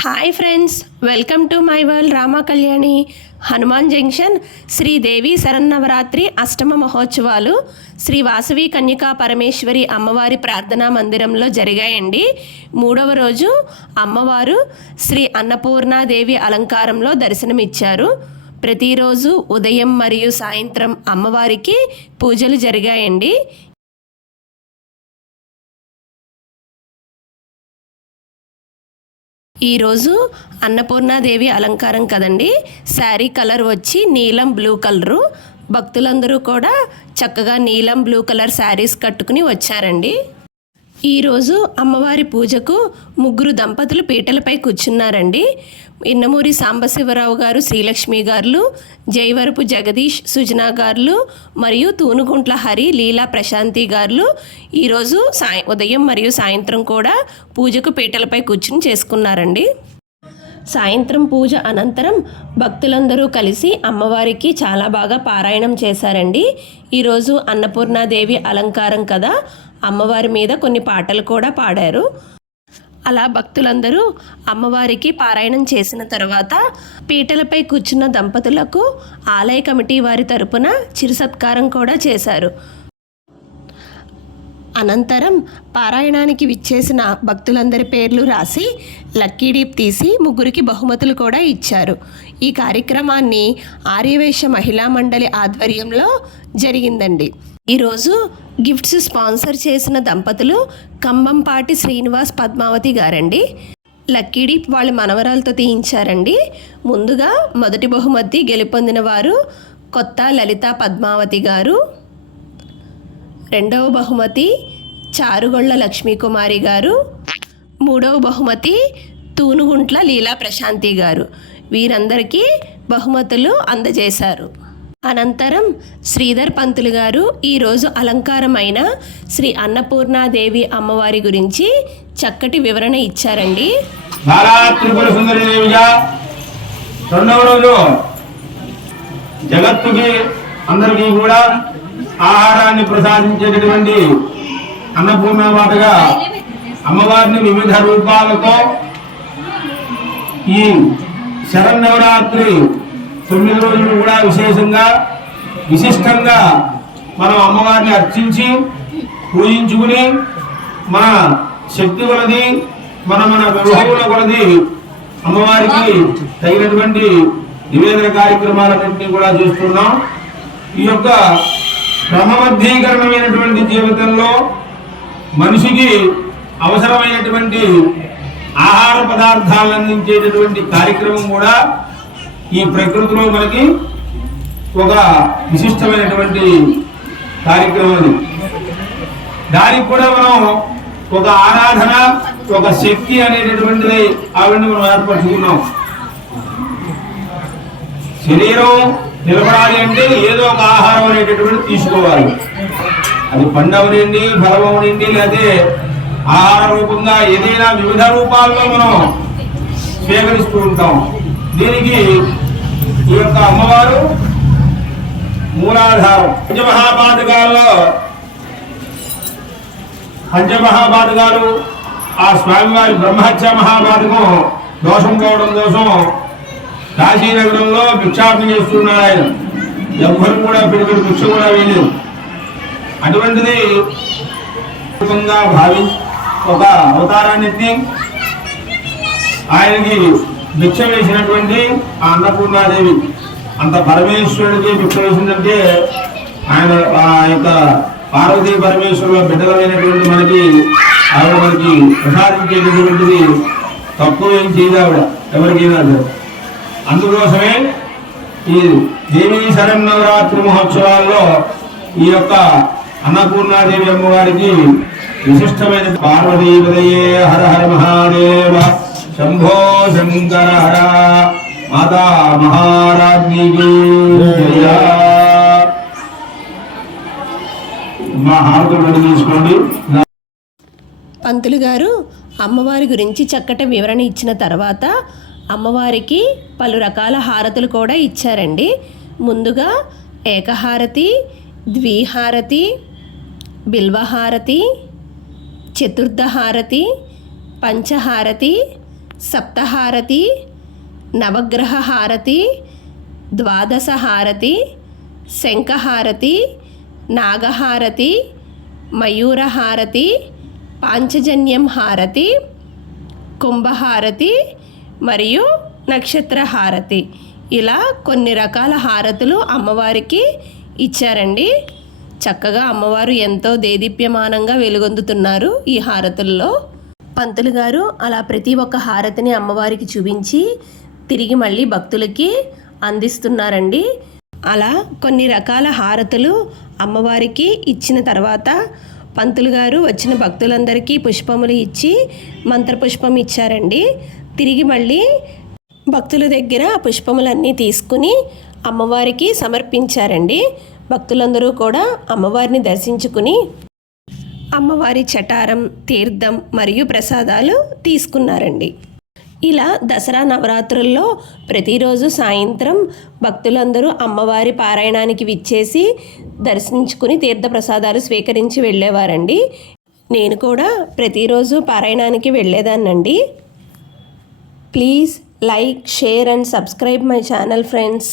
Hi friends welcome to my world Rama Kalyani Hanuman junction Sridevi Sharannavaratri అష్టమ మహోత్సవాలు శ్రీ వాసవి కన్యకా పరమేశ్వరి అమ్మవారి ప్రార్థనా మందిరంలో జరిగాయండి మూడవ రోజు అమ్మవారు శ్రీ అన్నపూర్ణాదేవి అలంకారంలో దర్శనమిచ్చారు ప్రతిరోజు ఉదయం మరియు సాయంత్రం అమ్మవారికి పూజలు జరిగాయండి ఈరోజు అన్నపూర్ణాదేవి అలంకారం కదండి. శారీ కలర్ వచ్చి నీలం బ్లూ కలరు. భక్తులందరూ కూడా చక్కగా నీలం బ్లూ కలర్ శారీస్ కట్టుకుని వచ్చారండి. ఈరోజు అమ్మవారి పూజకు ముగ్గురు దంపతులు పీటలపై కూర్చున్నారండి. ఇన్నమూరి సాంబశివరావు గారు శ్రీలక్ష్మి గారు జైవరపు జగదీష్ సుజనా గారు మరియు తూనుగుంట్ల హరి లీలా ప్రశాంతి గారు ఈరోజు సాయ ఉదయం మరియు సాయంత్రం కూడా పూజకు పీటలపై కూర్చుని చేసుకున్నారండి. సాయంత్రం పూజ అనంతరం భక్తులందరూ కలిసి అమ్మవారికి చాలా బాగా పారాయణం చేశారండి. ఈరోజు అన్నపూర్ణాదేవి అలంకారం కదా అమ్మవారి మీద కొన్ని పాటలు కూడా పాడారు. అలా భక్తులందరూ అమ్మవారికి పారాయణం చేసిన తర్వాత పీటలపై కూర్చున్న దంపతులకు ఆలయ కమిటీ వారి తరపున చిరు సత్కారం కూడా చేశారు. అనంతరం పారాయణానికి విచ్చేసిన భక్తులందరి పేర్లు రాసి లక్కీ డీప్ తీసి ముగ్గురికి బహుమతులు కూడా ఇచ్చారు. ఈ కార్యక్రమాన్ని ఆర్యవేశ మహిళా మండలి ఆధ్వర్యంలో జరిగిందండి. ఈరోజు గిఫ్ట్స్ స్పాన్సర్ చేసిన దంపతులు కంబంపాటి శ్రీనివాస్ పద్మావతి గారండి. లక్కీడి వాళ్ళ మనవరాలతో తీయించారండి. ముందుగా మొదటి బహుమతి గెలుపొందిన వారు కొత్త లలిత పద్మావతి గారు. రెండవ బహుమతి చారుగొళ్ళ లక్ష్మీకుమారి గారు. మూడవ బహుమతి తూనుగుంట్ల లీలా ప్రశాంతి గారు. వీరందరికీ బహుమతులు అందజేశారు. అనంతరం శ్రీధర్ పంతులు గారు ఈరోజు అలంకారమైన శ్రీ అన్నపూర్ణాదేవి అమ్మవారి గురించి చక్కటి వివరణ ఇచ్చారండి. రెండవ రోజు జగత్తుకి అందరికీ కూడా ఆహారాన్ని ప్రసాదించేటటువంటి అన్నపూర్ణ మాటగా అమ్మవారిని వివిధ రూపాలతో ఈ శరన్నవరాత్రి తొమ్మిది రోజులు కూడా విశేషంగా విశిష్టంగా మనం అమ్మవారిని అర్చించి పూజించుకుని మన శక్తి కొలది మన మన విభవముల కొలది అమ్మవారికి తగినటువంటి నివేదన కార్యక్రమాలన్నింటినీ కూడా చేస్తున్నాం. ఈ యొక్క క్రమబద్ధీకరణమైనటువంటి జీవితంలో మనిషికి అవసరమైనటువంటి ఆహార పదార్థాలను అందించేటటువంటి కార్యక్రమం కూడా ఈ ప్రకృతిలో మనకి ఒక విశిష్టమైనటువంటి కార్యక్రమం అది. దానికి కూడా మనం ఒక ఆరాధన ఒక శక్తి అనేటటువంటిది ఆవిడని మనం ఏర్పరచుకున్నాం. శరీరం నిలబడాలి అంటే ఏదో ఒక ఆహారం అనేటటువంటి తీసుకోవాలి. అది పండవనండి అవనండి ఫలం లేకపోతే ఆహార రూపంగా ఏదైనా వివిధ రూపాల్లో మనం స్వీకరిస్తూ ఉంటాం. దీనికి ఈ యొక్క అమ్మవారు మూలాధారం. పంచమహాపాతకాల్లో పంచమహాపాతకాలు ఆ స్వామివారి బ్రహ్మహత్య మహాపాతకం దోషం కావడం కోసం కాశీనగరంలో భిక్షాటన చేస్తున్నాడు ఆయన. ఎవ్వరు కూడా పిడికడు భిక్ష కూడా వేయలేదు. అటువంటిది రూపంగా భావి ఒక అవతారాన్ని ఆయనకి భిక్ష వేసినటువంటి ఆ అన్నపూర్ణాదేవి. అంత పరమేశ్వరుడికి భిక్ష వేసిందంటే ఆయన ఆ యొక్క పార్వతీ పరమేశ్వరుల బిడ్డలమైనటువంటి మనకి ఆవిడ మనకి ప్రసాదించేటటువంటిది తక్కువ ఏం చేయదు ఆవిడ ఎవరికైనా అందుకోసమే ఈ దేవీ శరన్నవరాత్రి మహోత్సవాల్లో ఈ యొక్క అన్నపూర్ణాదేవి అమ్మవారికి విశిష్టమైన పార్వతీపదయే హర హర మహాదేవ. శంభో శంకర హర మాతా మహారాజ్ఞికి మా హారతులు తీసుకోండి. పంతులు గారు అమ్మవారి గురించి చక్కటి వివరణ ఇచ్చిన తర్వాత అమ్మవారికి పలు రకాల హారతులు కూడా ఇచ్చారండి. ముందుగా ఏకహారతి ద్విహారతి బిల్వహారతి చతుర్థహారతి పంచహారతి సప్తహారతి నవగ్రహ హారతి ద్వాదశ హారతి శంఖహారతి నాగహారతి మయూరహారతి పాంచజన్యం హారతి కుంభహారతి మరియు నక్షత్ర హారతి ఇలా కొన్ని రకాల హారతులు అమ్మవారికి ఇచ్చారండి. చక్కగా అమ్మవారు ఎంతో దేదీప్యమానంగా వెలుగొందుతున్నారు ఈ హారతుల్లో. పంతులు గారు అలా ప్రతి ఒక్క హారతిని అమ్మవారికి చూపించి తిరిగి మళ్ళీ భక్తులకి అందిస్తున్నారండి. అలా కొన్ని రకాల హారతులు అమ్మవారికి ఇచ్చిన తర్వాత పంతులు గారు వచ్చిన భక్తులందరికీ పుష్పములు ఇచ్చి మంత్రపుష్పం ఇచ్చారండి. తిరిగి మళ్ళీ భక్తుల దగ్గర ఆ పుష్పములన్నీ తీసుకుని అమ్మవారికి సమర్పించారండి. భక్తులందరూ కూడా అమ్మవారిని దర్శించుకుని అమ్మవారి చటారం తీర్థం మరియు ప్రసాదాలు తీసుకున్నారండి. ఇలా దసరా నవరాత్రుల్లో ప్రతిరోజు సాయంత్రం భక్తులందరూ అమ్మవారి పారాయణానికి విచ్చేసి దర్శించుకుని తీర్థ ప్రసాదాలు స్వీకరించి వెళ్ళేవారండి. నేను కూడా ప్రతిరోజు పారాయణానికి వెళ్ళేదాన్నండి. Please like share and subscribe my channel friends.